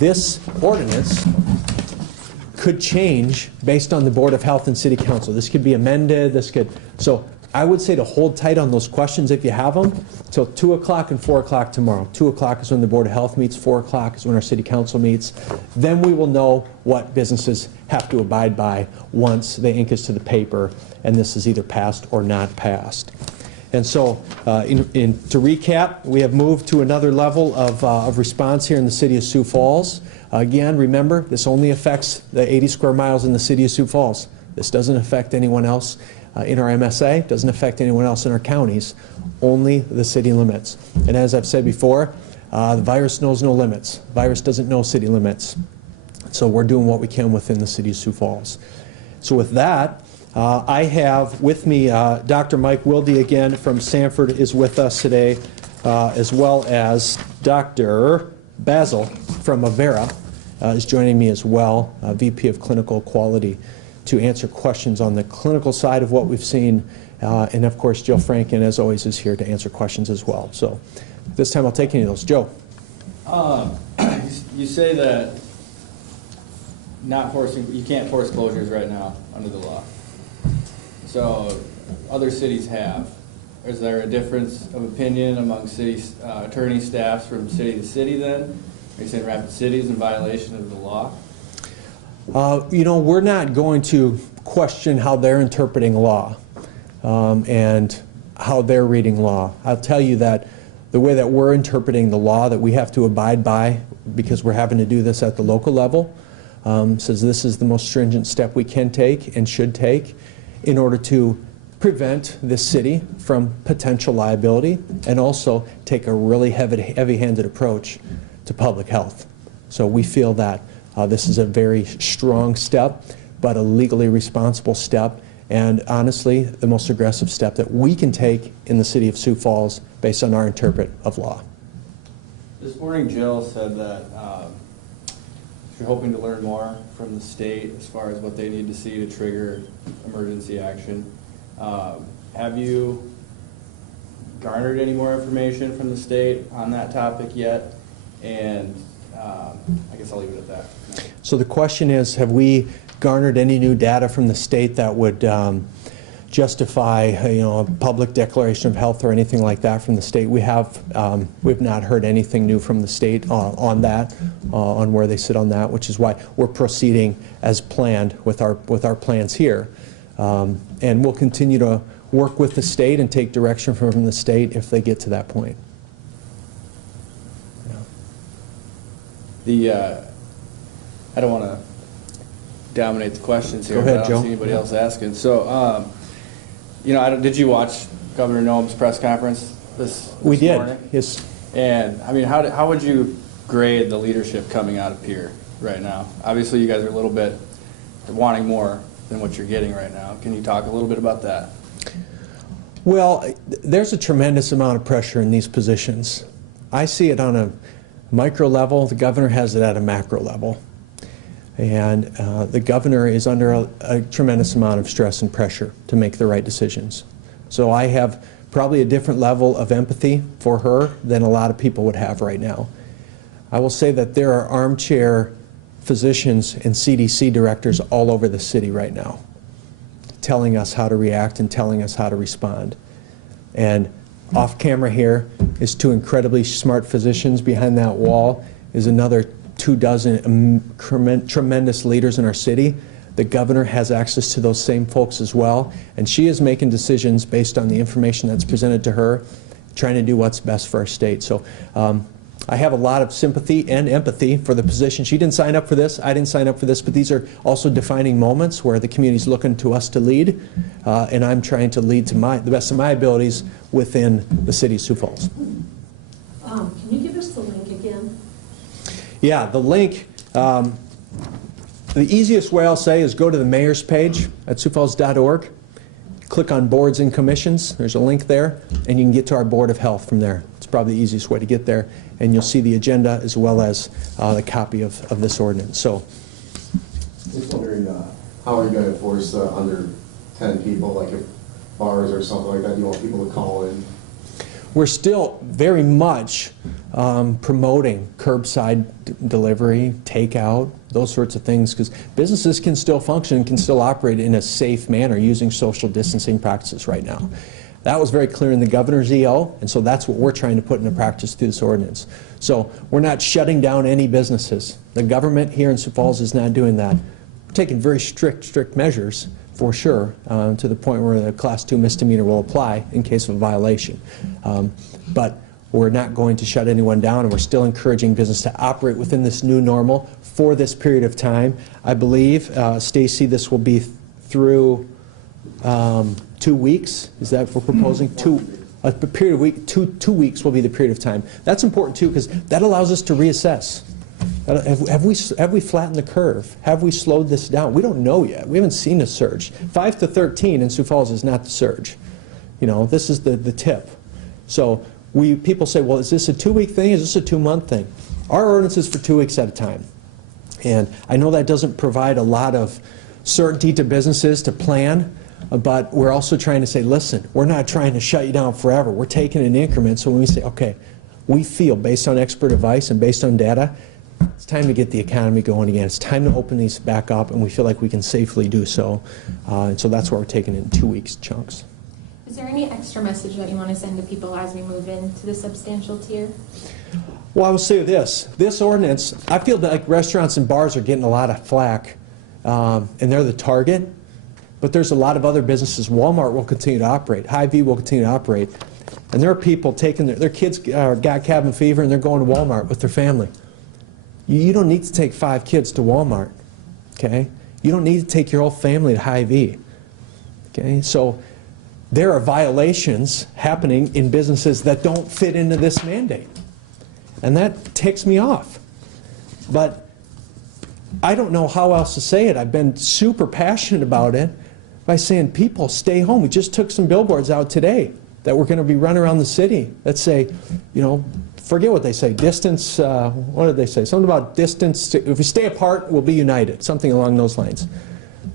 this ordinance could change based on the Board of Health and City Council. This could be amended. This could, so I would say to hold tight on those questions if you have them till 2 o'clock and 4 o'clock tomorrow. 2 o'clock is when the Board of Health meets, 4 o'clock is when our City Council meets. Then we will know what businesses have to abide by once they ink us to the paper and this is either passed or not passed. And so to recap, we have moved to another level of response here in the City of Sioux Falls. Again, remember, this only affects the 80 square miles in the City of Sioux Falls. This doesn't affect anyone else in our MSA, doesn't affect anyone else in our counties, only the city limits. And as I've said before, the virus knows no limits. The virus doesn't know city limits. So we're doing what we can within the City of Sioux Falls. So with that, I have with me Dr. Mike Wilde again from Sanford is with us today, as well as Dr. Basil from Avera is joining me as well, VP of Clinical Quality, to answer questions on the clinical side of what we've seen. And of course, Joe Franken, as always, is here to answer questions as well. So this time I'll take any of those. Joe. You say that you can't force closures right now under the law. So other cities have. Is there a difference of opinion among city attorney staffs from city to city then? Are you saying Rapid City is in violation of the law? You know, we're not going to question how they're interpreting law and how they're reading law. I'll tell you that the way that we're interpreting the law that we have to abide by, because we're having to do this at the local level, says this is the most stringent step we can take and should take in order to prevent this city from potential liability and also take a really heavy-handed approach to public health. So we feel that this is a very strong step, but a legally responsible step, and honestly, the most aggressive step that we can take in the City of Sioux Falls based on our interpret of law. This morning, Jill said that you're hoping to learn more from the state as far as what they need to see to trigger emergency action. Have you garnered any more information from the state on that topic yet? And I guess I'll leave it at that. So the question is, have we garnered any new data from the state that would justify, a public declaration of health or anything like that from the state? We've not heard anything new from the state on that, on where they sit on that, which is why we're proceeding as planned with our plans here, and we'll continue to work with the state and take direction from the state if they get to that point. I don't want to dominate the questions here. Go ahead, but I Joe. don't see anybody else asking. So, did you watch Governor Noem's press conference this We did, morning? yes. And I mean, how would you grade the leadership coming out of Pierre right now? Obviously, you guys are a little bit wanting more than what you're getting right now. Can you talk a little bit about that? Well, there's a tremendous amount of pressure in these positions. I see it on a micro level. The governor has it at a macro level. And the governor is under a tremendous amount of stress and pressure to make the right decisions. So I have probably a different level of empathy for her than a lot of people would have right now. I will say that there are armchair physicians and CDC directors all over the city right now telling us how to react and telling us how to respond. And off camera here is two incredibly smart physicians. Behind that wall is another 24 tremendous leaders in our city. The governor has access to those same folks as well, and she is making decisions based on the information that's presented to her, trying to do what's best for our state. So I have a lot of sympathy and empathy for the position. She didn't sign up for this, I didn't sign up for this, but these are also defining moments where the community's looking to us to lead, and I'm trying to lead to the best of my abilities within the city of Sioux Falls. Can you give us the link again? Yeah, the link, the easiest way I'll say is go to the mayor's page at siouxfalls.org, click on boards and commissions, there's a link there, and you can get to our Board of Health from there. It's probably the easiest way to get there, and you'll see the agenda as well as the copy of this ordinance. So, Just wondering, how are you going to enforce under 10 people, like if bars or something like that, you want people to call in? we're still very much promoting curbside delivery, takeout, those sorts of things, because businesses can still function and can still operate in a safe manner using social distancing practices right now. That was very clear in the governor's EO, and so that's what we're trying to put into practice through this ordinance. So we're not shutting down any businesses. The government here in Sioux Falls is not doing that. We're taking very strict measures, for sure, to the point where the Class 2 misdemeanor will apply in case of a violation. But we're not going to shut anyone down, and we're still encouraging business to operate within this new normal for this period of time. I believe, Stacy, this will be through 2 weeks. Is that what we're proposing? A period of two weeks will be the period of time. That's important too, because that allows us to reassess. Have we flattened the curve? Have we slowed this down? We don't know yet. We haven't seen a surge. 5 to 13 in Sioux Falls is not the surge. You know, this is the tip. So people say, well, is this a 2-week thing? Is this a 2-month thing? Our ordinance is for 2 weeks at a time. And I know that doesn't provide a lot of certainty to businesses to plan, but we're also trying to say, listen, we're not trying to shut you down forever. We're taking an increment. So when we say, okay, we feel, based on expert advice and based on data, it's time to get the economy going again. It's time to open these back up, and we feel like we can safely do so. And so that's why we're taking it in 2 weeks chunks. Is there any extra message that you want to send to people as we move into the substantial tier? Well, I will say this ordinance, I feel like restaurants and bars are getting a lot of flack, and they're the target, but there's a lot of other businesses. Walmart will continue to operate. Hy-Vee will continue to operate. And there are people taking their kids got cabin fever, and they're going to Walmart with their family. You don't need to take 5 kids to Walmart, okay? You don't need to take your whole family to Hy-Vee, okay? So there are violations happening in businesses that don't fit into this mandate. And that ticks me off. But I don't know how else to say it. I've been super passionate about it by saying, people, stay home. We just took some billboards out today that we're going to be running around the city that say, you know, forget what they say, distance, what did they say? Something about distance, if we stay apart, we'll be united, something along those lines.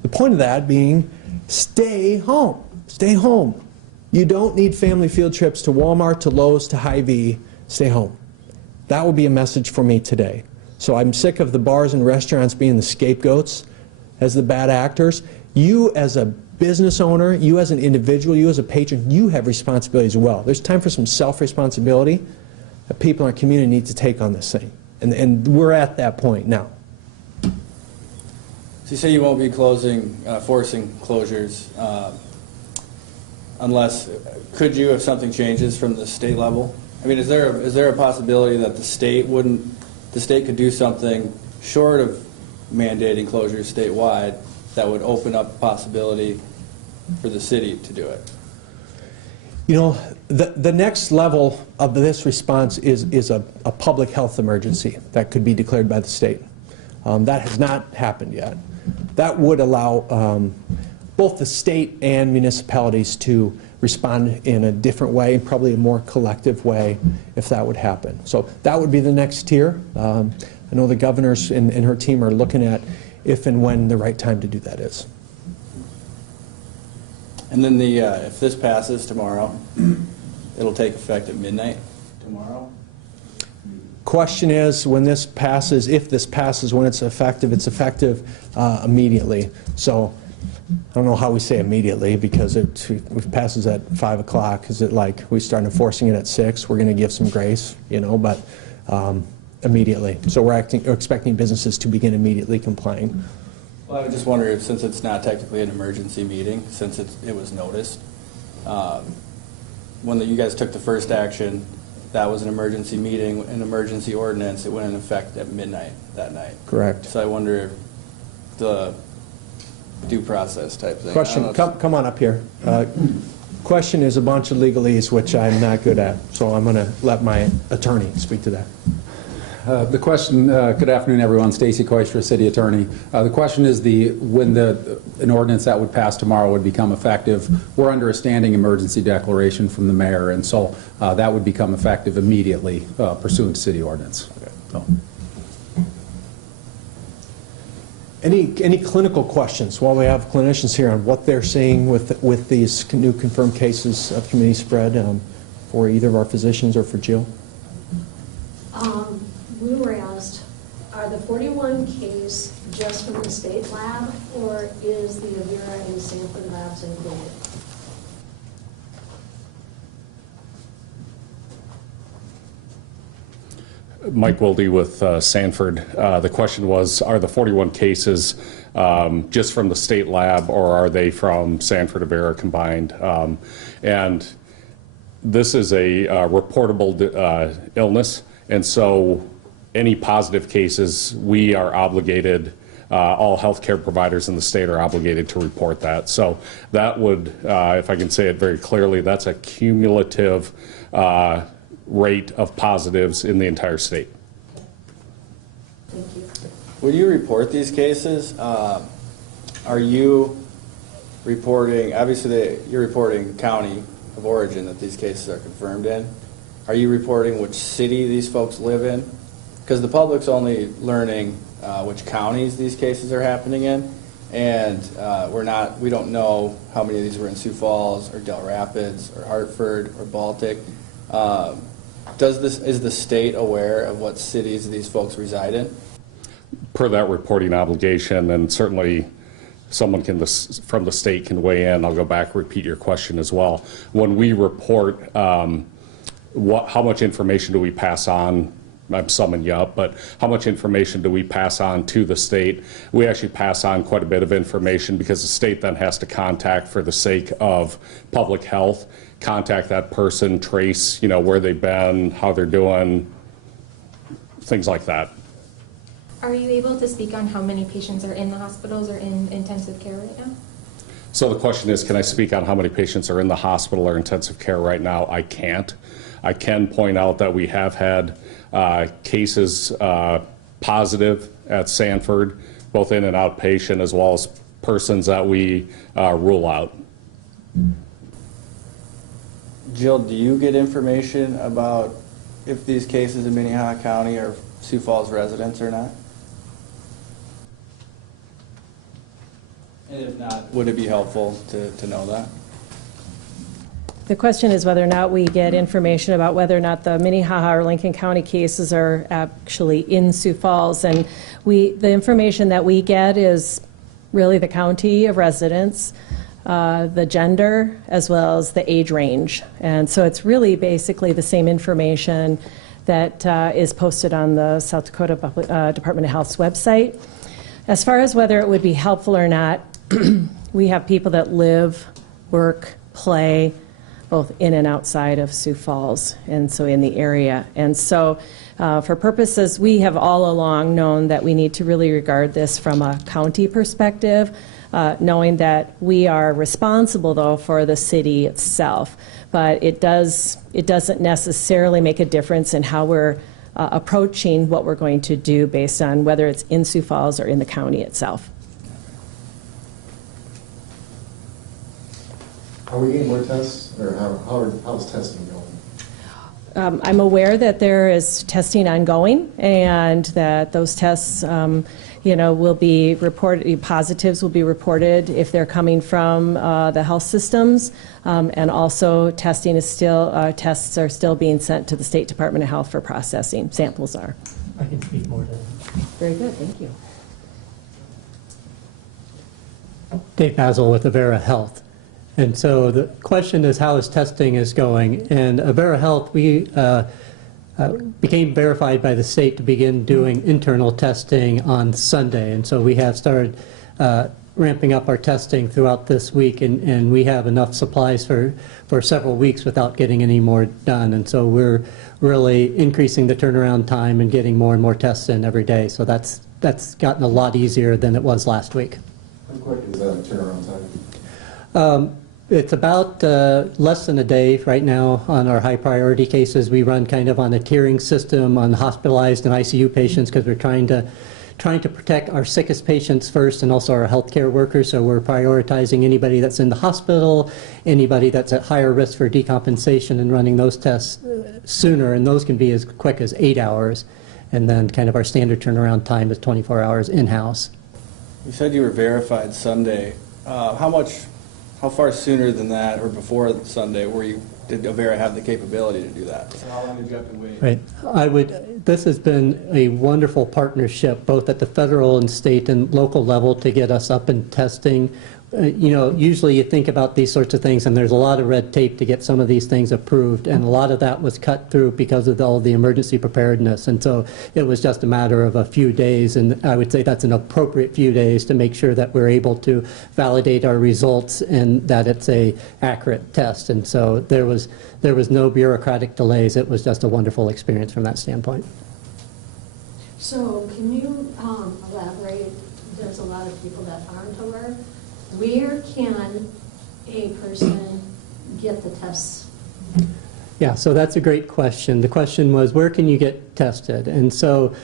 The point of that being, stay home. Stay home. You don't need family field trips to Walmart, to Lowe's, to Hy-Vee. Stay home. That will be a message for me today. So I'm sick of the bars and restaurants being the scapegoats as the bad actors. You as a business owner, you as an individual, you as a patron, you have responsibility as well. There's time for some self-responsibility that people in our community need to take on this thing. And we're at that point now. So you say you won't be forcing closures unless, could you if something changes from the state level? I mean, is there a possibility that the state could do something short of mandating closures statewide that would open up the possibility for the city to do it? You know, the next level of this response is a public health emergency that could be declared by the state. That has not happened yet. That would allow both the state and municipalities to respond in a different way, probably a more collective way, if that would happen. So that would be the next tier. I know the governors and her team are looking at if and when the right time to do that is. And then if this passes tomorrow, it'll take effect at midnight tomorrow? Question is, when this passes, if this passes, when it's effective immediately. So I don't know how we say immediately, because if it passes at 5 o'clock, is it like we start enforcing it at 6? We're going to give some grace, you know, but immediately. So we're expecting businesses to begin immediately complying. Well, I would just wonder if, since it's not technically an emergency meeting, since it was noticed, when you guys took the first action, that was an emergency meeting, an emergency ordinance. It went in effect at midnight that night. Correct. So I wonder if the due process type thing. Question, come on up here. Question is a bunch of legalese, which I'm not good at, so I'm going to let my attorney speak to that. The question, good afternoon everyone, Stacy Koistra, City Attorney. The question is when an ordinance that would pass tomorrow would become effective. We're under a standing emergency declaration from the mayor, and so that would become effective immediately pursuant to city ordinance. Okay. So. Any clinical questions while we have clinicians here on what they're seeing with these new confirmed cases of community spread? for either of our physicians or for Jill? We were asked, are the 41 case just from the state lab, or is the Avera and Sanford labs included? Mike Wilde with Sanford. The question was, are the 41 cases just from the state lab, or are they from Sanford Avera combined? And this is a reportable illness, and so any positive cases, we are obligated, all healthcare providers in the state are obligated to report that. So that would, if I can say it very clearly, that's a cumulative rate of positives in the entire state. Thank you. When you report these cases, are you reporting, obviously you're reporting county of origin that these cases are confirmed in. Are you reporting which city these folks live in? Because the public's only learning which counties these cases are happening in, and we don't know how many of these were in Sioux Falls or Del Rapids or Hartford or Baltic. Is the state aware of what cities these folks reside in? Per that reporting obligation, and certainly someone from the state can weigh in. I'll go back, repeat your question as well. When we report, how much information do we pass on? I'm summing you up, but how much information do we pass on to the state? We actually pass on quite a bit of information because the state then has to contact, for the sake of public health, contact that person, trace, where they've been, how they're doing, things like that. Are you able to speak on how many patients are in the hospitals or in intensive care right now? So the question is, can I speak on how many patients are in the hospital or intensive care right now? I can't. I can point out that we have had cases positive at Sanford, both in and outpatient, as well as persons that we rule out. Jill, do you get information about if these cases in Minnehaha County are Sioux Falls residents or not? And if not, would it be helpful to know that? The question is whether or not we get information about whether or not the Minnehaha or Lincoln County cases are actually in Sioux Falls. And the information that we get is really the county of residence, the gender, as well as the age range. And so it's really basically the same information that is posted on the South Dakota Department of Health's website. As far as whether it would be helpful or not, we have people that live, work, play, both in and outside of Sioux Falls, and so in the area. And so for purposes, we have all along known that we need to really regard this from a county perspective, knowing that we are responsible, though, for the city itself. But it doesn't necessarily make a difference in how we're approaching what we're going to do based on whether it's in Sioux Falls or in the county itself. Are we getting more tests, or how's testing going? I'm aware that there is testing ongoing, and that those tests, will be reported. Positives will be reported if they're coming from the health systems, and also testing is still tests are still being sent to the State Department of Health for processing. Samples are. I can speak more to that. Very good, thank you. Dave Basil with Avera Health. And so the question is, how is testing is going? And Avera Health, we became verified by the state to begin doing internal testing on Sunday. And so we have started ramping up our testing throughout this week, and we have enough supplies for several weeks without getting any more done. And so we're really increasing the turnaround time and getting more and more tests in every day. So that's gotten a lot easier than it was last week. How quick is that turnaround time? It's about less than a day right now on our high priority cases. We run kind of on a tiering system on hospitalized and ICU patients because we're trying to protect our sickest patients first, and also our healthcare workers. So we're prioritizing anybody that's in the hospital, anybody that's at higher risk for decompensation, and running those tests sooner. And those can be as quick as 8 hours. And then kind of our standard turnaround time is 24 hours in-house. You said you were verified Sunday. How far sooner than that, or before Sunday, were you did Avera have the capability to do that? So how long did you have to wait? Right. This has been a wonderful partnership, both at the federal and state and local level, to get us up and testing. Usually you think about these sorts of things, and there's a lot of red tape to get some of these things approved, and a lot of that was cut through because of all the emergency preparedness. And so it was just a matter of a few days, and I would say that's an appropriate few days to make sure that we're able to validate our results and that it's a accurate test. And so there was no bureaucratic delays. It was just a wonderful experience from that standpoint. So can you elaborate? There's a lot of people that aren't aware. Where can a person get the tests? Yeah, so that's a great question. The question was, where can you get tested? And so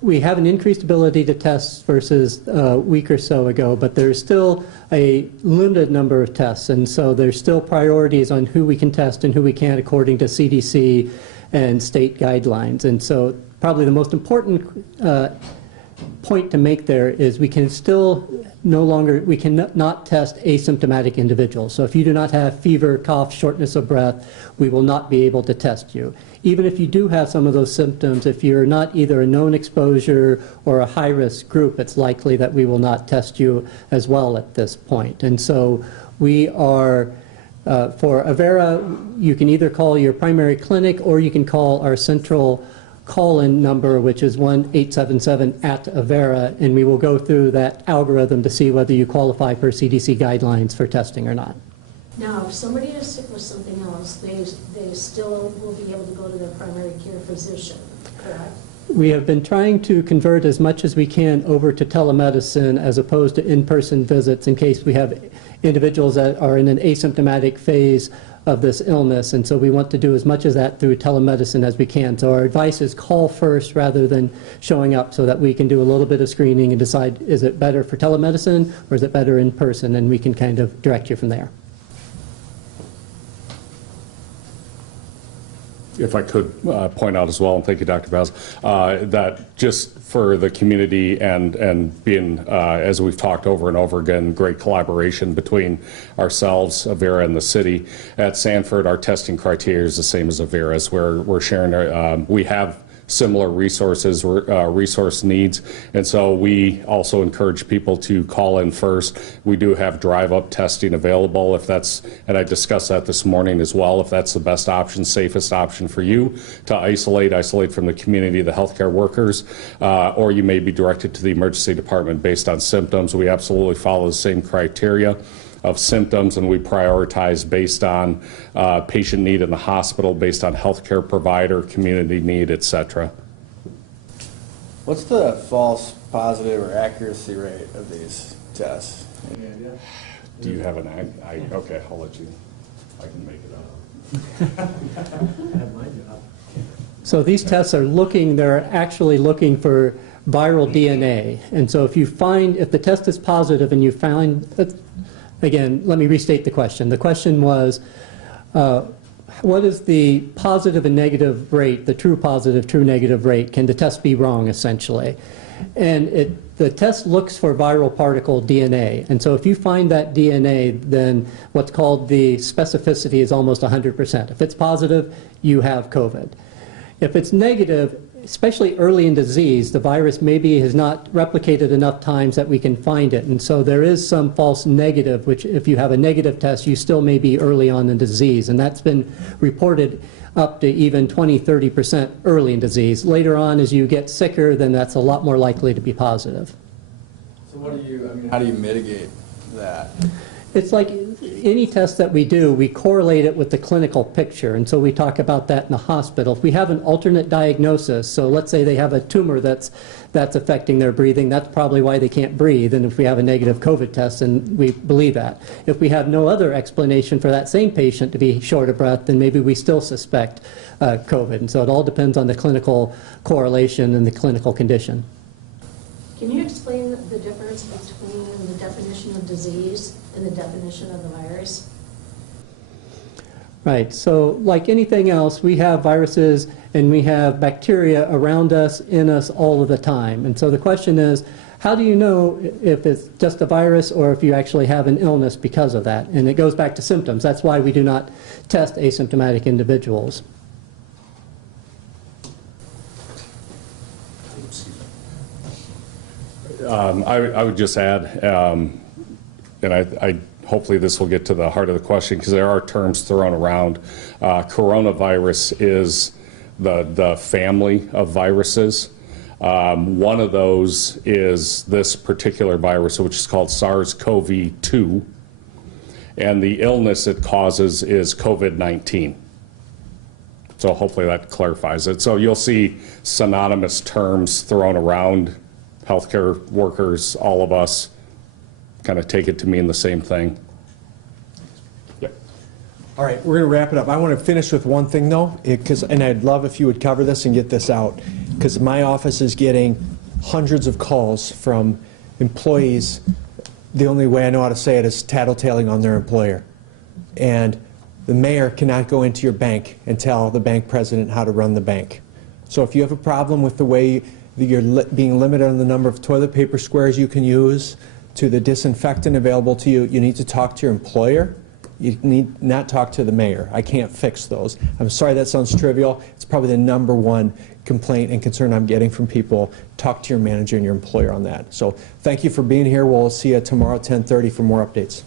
we have an increased ability to test versus a week or so ago, but there's still a limited number of tests. And so there's still priorities on who we can test and who we can't according to CDC and state guidelines. And so probably the most important point to make there is we can still we cannot test asymptomatic individuals. So if you do not have fever, cough, shortness of breath, we will not be able to test you. Even if you do have some of those symptoms, if you're not either a known exposure or a high-risk group, it's likely that we will not test you as well at this point. And so we are, for Avera, you can either call your primary clinic or you can call our central call-in number, which is 1-877-AT-AVERA, and we will go through that algorithm to see whether you qualify for CDC guidelines for testing or not. Now, if somebody is sick with something else, they still will be able to go to their primary care physician, correct? We have been trying to convert as much as we can over to telemedicine as opposed to in-person visits in case we have individuals that are in an asymptomatic phase of this illness, and so we want to do as much of that through telemedicine as we can. So our advice is call first rather than showing up, so that we can do a little bit of screening and decide, is it better for telemedicine or is it better in person, and we can kind of direct you from there. If I could point out as well, and thank you, Dr. Baz, that just for the community and being, as we've talked over and over again, great collaboration between ourselves, Avera, and the city. At Sanford, our testing criteria is the same as Avera's. We're sharing our, we have similar resources, resource needs, and so we also encourage people to call in first. We do have drive-up testing available if that's, and I discussed that this morning as well, if that's the best option, safest option for you to isolate from the community, the healthcare workers, or you may be directed to the emergency department based on symptoms. We absolutely follow the same criteria of symptoms, and we prioritize based on patient need in the hospital, based on healthcare provider, community need, etc. What's the false positive or accuracy rate of these tests? Any idea? Do you have an, okay, I'll let you, I can make it up. So these tests are they're actually looking for viral DNA. And so if the test is positive and you find, again, let me restate the question. The question was, what is the positive and negative rate, the true positive, true negative rate? Can the test be wrong, essentially? And the test looks for viral particle DNA. And so if you find that DNA, then what's called the specificity is almost 100%. If it's positive, you have COVID. If it's negative, especially early in disease, the virus maybe has not replicated enough times that we can find it. And so there is some false negative, which if you have a negative test, you still may be early on in disease. And that's been reported up to even 20-30% early in disease. Later on, as you get sicker, then that's a lot more likely to be positive. So how do you mitigate that? It's like any test that we do, we correlate it with the clinical picture, and so we talk about that in the hospital. If we have an alternate diagnosis, so let's say they have a tumor that's affecting their breathing, that's probably why they can't breathe, and if we have a negative COVID test, then we believe that. If we have no other explanation for that same patient to be short of breath, then maybe we still suspect COVID, and so it all depends on the clinical correlation and the clinical condition. Can you explain the difference between the definition of disease and the definition of the virus? Right, so like anything else, we have viruses and we have bacteria around us, in us all of the time. And so the question is, how do you know if it's just a virus or if you actually have an illness because of that? And it goes back to symptoms. That's why we do not test asymptomatic individuals. I would just add, and I hopefully this will get to the heart of the question, because there are terms thrown around. Coronavirus is the family of viruses. One of those is this particular virus, which is called SARS-CoV-2, and the illness it causes is COVID-19. So hopefully that clarifies it. So you'll see synonymous terms thrown around. Healthcare workers, all of us, kind of take it to mean the same thing. Yep. All right, we're going to wrap it up. I want to finish with one thing, though, and I'd love if you would cover this and get this out, because my office is getting hundreds of calls from employees. The only way I know how to say it is tattletaling on their employer. And the mayor cannot go into your bank and tell the bank president how to run the bank. So if you have a problem with the way that you're being limited on the number of toilet paper squares you can use, to the disinfectant available to you, you need to talk to your employer. You need not talk to the mayor. I can't fix those. I'm sorry that sounds trivial. It's probably the #1 complaint and concern I'm getting from people. Talk to your manager and your employer on that. So thank you for being here. We'll see you tomorrow at 10:30 for more updates.